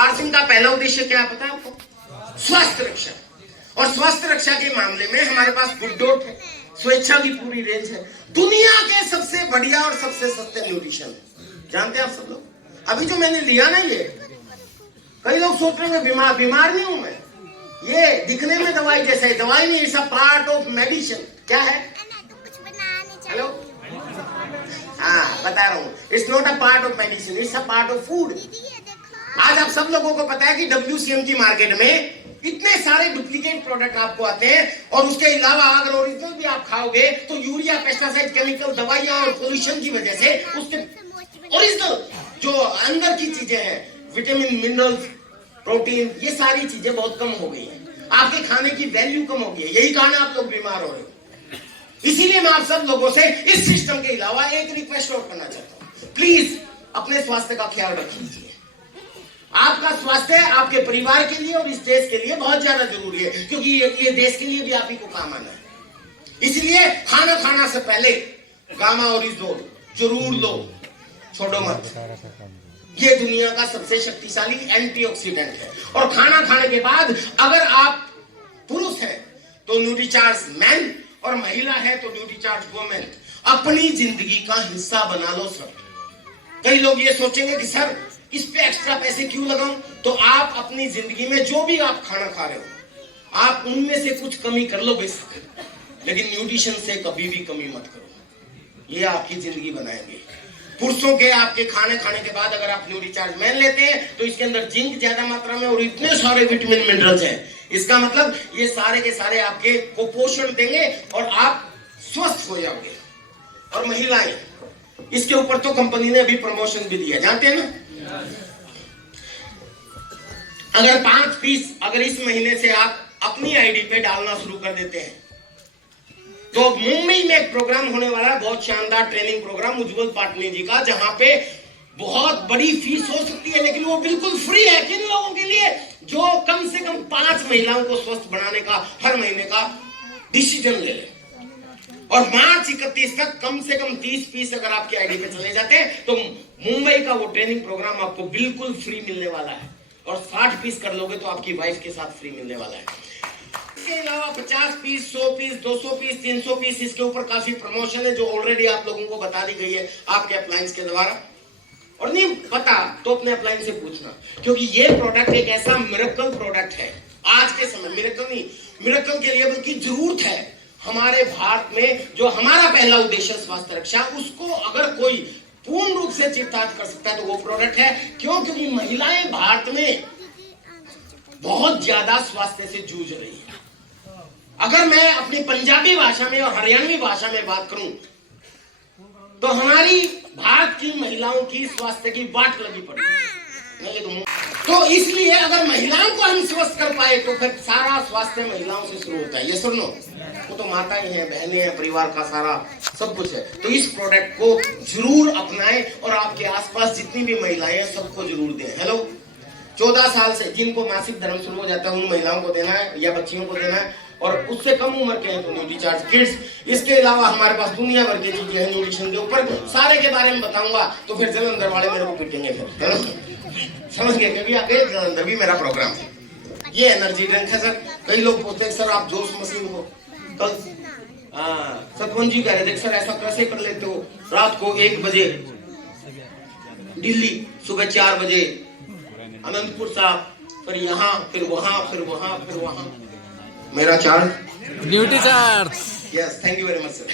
Earthing का पहला उद्देश्य क्या है पता है आपको? स्वास्थ्य रक्षा। और स्वास्थ्य रक्षा के मामले में हमारे पास गुड डॉट है, स्वेच्छा की पूरी रेंज है, दुनिया के सबसे बढ़िया और सबसे सस्ते न्यूट्रिशन। जानते हैं आप सब लोग? अभी जो मैंने लिया ना, ये कई लोग सोच रहे हैं बीमार नहीं हूं मैं, ये दिखने में दवाई जैसा है, दवाई नहीं, it's a part of medicine. क्या है? हेलो, हाँ बता रहा हूँ, it's not a part of medicine, it's a part of food. आज आप सब लोगों को पता है कि WCM की मार्केट में इतने सारे डुप्लीकेट प्रोडक्ट आपको आते हैं, और उसके अलावा अगर ओरिजिनल भी आप खाओगे तो यूरिया, पेस्टिसाइड, केमिकल, दवाइयां और पोल्यूशन की वजह से उसके ओरिजिनल जो अंदर की चीजें हैं, विटामिन, मिनरल्स, प्रोटीन, ये सारी चीजें बहुत कम हो गई हैं। आपके खाने की वैल्यू कम हो गई है, यही कारण आप लोग बीमार हो रहे हो। इसीलिए मैं आप सब लोगों से इस सिस्टम के अलावा एक रिक्वेस्ट और करना चाहता हूं, प्लीज अपने स्वास्थ्य का ख्याल रखिए। आपका स्वास्थ्य आपके परिवार के लिए और इस देश के लिए बहुत ज्यादा जरूरी है, क्योंकि ये देश के लिए भी आप ही को काम आना है। इसलिए खाना से पहले गामा ओरिजोल जरूर लो, छोड़ो मत। ये दुनिया का सबसे शक्तिशाली एंटीऑक्सीडेंट है। और खाना खाने के बाद अगर आप पुरुष हैं तो न्यूट्रीचार्ज मैन, और महिला है तो न्यूट्रीचार्ज वुमेन। अपनी जिंदगी का हिस्सा बना लो सर। कई लोग ये सोचेंगे कि सर इस पे एक्स्ट्रा पैसे क्यों लगाऊं? तो आप अपनी जिंदगी में जो भी आप खाना खा रहे हो, आप उनमें से कुछ कमी कर लो बेशक, लेकिन न्यूट्रिशन से कभी भी कमी मत करो। ये आपकी जिंदगी बनाएंगे। पुरुषों के आपके खाने के बाद अगर आप न्यूट्रीचार्ज मैन लेते हैं तो इसके अंदर जिंक ज्यादा मात्रा में और इतने सारे विटामिन, मिनरल्स हैं। इसका मतलब ये सारे के सारे आपके को पोषण देंगे और आप स्वस्थ हो जाओगे। और महिलाएं, इसके ऊपर तो कंपनी ने अभी प्रमोशन भी दिया, जानते हैं ना? अगर 5 पीस अगर इस महीने से आप अपनी आईडी पे डालना शुरू कर देते हैं तो मुंबई में एक प्रोग्राम होने वाला है, बहुत शानदार ट्रेनिंग प्रोग्राम उज्जवल पाटनी जी का, जहां पे बहुत बड़ी फीस हो सकती है लेकिन वो बिल्कुल फ्री है। किन लोगों के लिए? जो कम से कम 5 महिलाओं को स्वस्थ बनाने का हर महीने का डिसीजन ले ले। और मार्च 31 तक कम से कम 30 पीस अगर आपकी आईडी पे चले जाते हैं तो मुंबई का वो ट्रेनिंग प्रोग्राम आपको बिल्कुल फ्री मिलने वाला है। और 60 पीस कर लोगे तो आपकी वाइफ के साथ फ्री मिलने वाला है। इसके अलावा 50 पीस, 100 पीस, 200 पीस, 300 पीस, इसके ऊपर काफी प्रमोशन है जो ऑलरेडी आप लोगों को बता दी गई है आपके अप्लायंस के द्वारा। और नहीं पता तो अपने अप्लायंस से पूछना, क्योंकि ये प्रोडक्ट एक ऐसा मिरेकल प्रोडक्ट है आज के समय। मिरेकल नहीं, मिरेकल के लिए बल्कि जरूरत है। हमारे भारत में जो हमारा पहला उद्देश्य स्वास्थ्य रक्षा, उसको अगर कोई पूर्ण रूप से चित्तार्थ कर सकता है तो वो प्रोडक्ट है। क्यों? क्योंकि महिलाएं भारत में बहुत ज्यादा स्वास्थ्य से जूझ रही है। अगर मैं अपनी पंजाबी भाषा में और हरियाणवी भाषा में बात करूं तो हमारी भारत की महिलाओं की स्वास्थ्य की बाट लगी पड़ी है। तो इसलिए अगर महिलाओं को हम स्वस्थ कर पाए तो फिर सारा स्वास्थ्य महिलाओं से शुरू होता है। ये सुनो, वो तो माताएं हैं, बहनें हैं, परिवार का सारा सब कुछ है। तो इस प्रोडक्ट को जरूर अपनाएं और आपके आसपास जितनी भी महिलाएं हैं सबको जरूर दें। हेलो, 14 साल से जिनको मासिक धर्म शुरू हो जाता है उन महिलाओं को देना है या बच्चियों को देना है, और उससे कम उम्र के हैं तो न्यूट्रीचार्ज किड्स। इसके अलावा हमारे पास दुनिया भर की चीजें हैं न्यूट्रिशन के ऊपर, सारे के बारे में बताऊंगा तो फिर जलंधर वाले मेरे को पीटेंगे फिर, समझ गए? क्योंकि आगे जलंधर भी मेरा प्रोग्राम है। ये एनर्जी ड्रिंक है सर। कई लोग पूछते हैं सर आप जोश मशीन हो। कल सतवन जी कह रहे थे सर ऐसा कैसे कर लेते हो, रात को 1 बजे दिल्ली, सुबह 4 बजे अनंतपुर साहब, फिर यहाँ, फिर वहां, फिर वहां, फिर वहां। मेरा charge duty charge. Yes, thank you very much sir.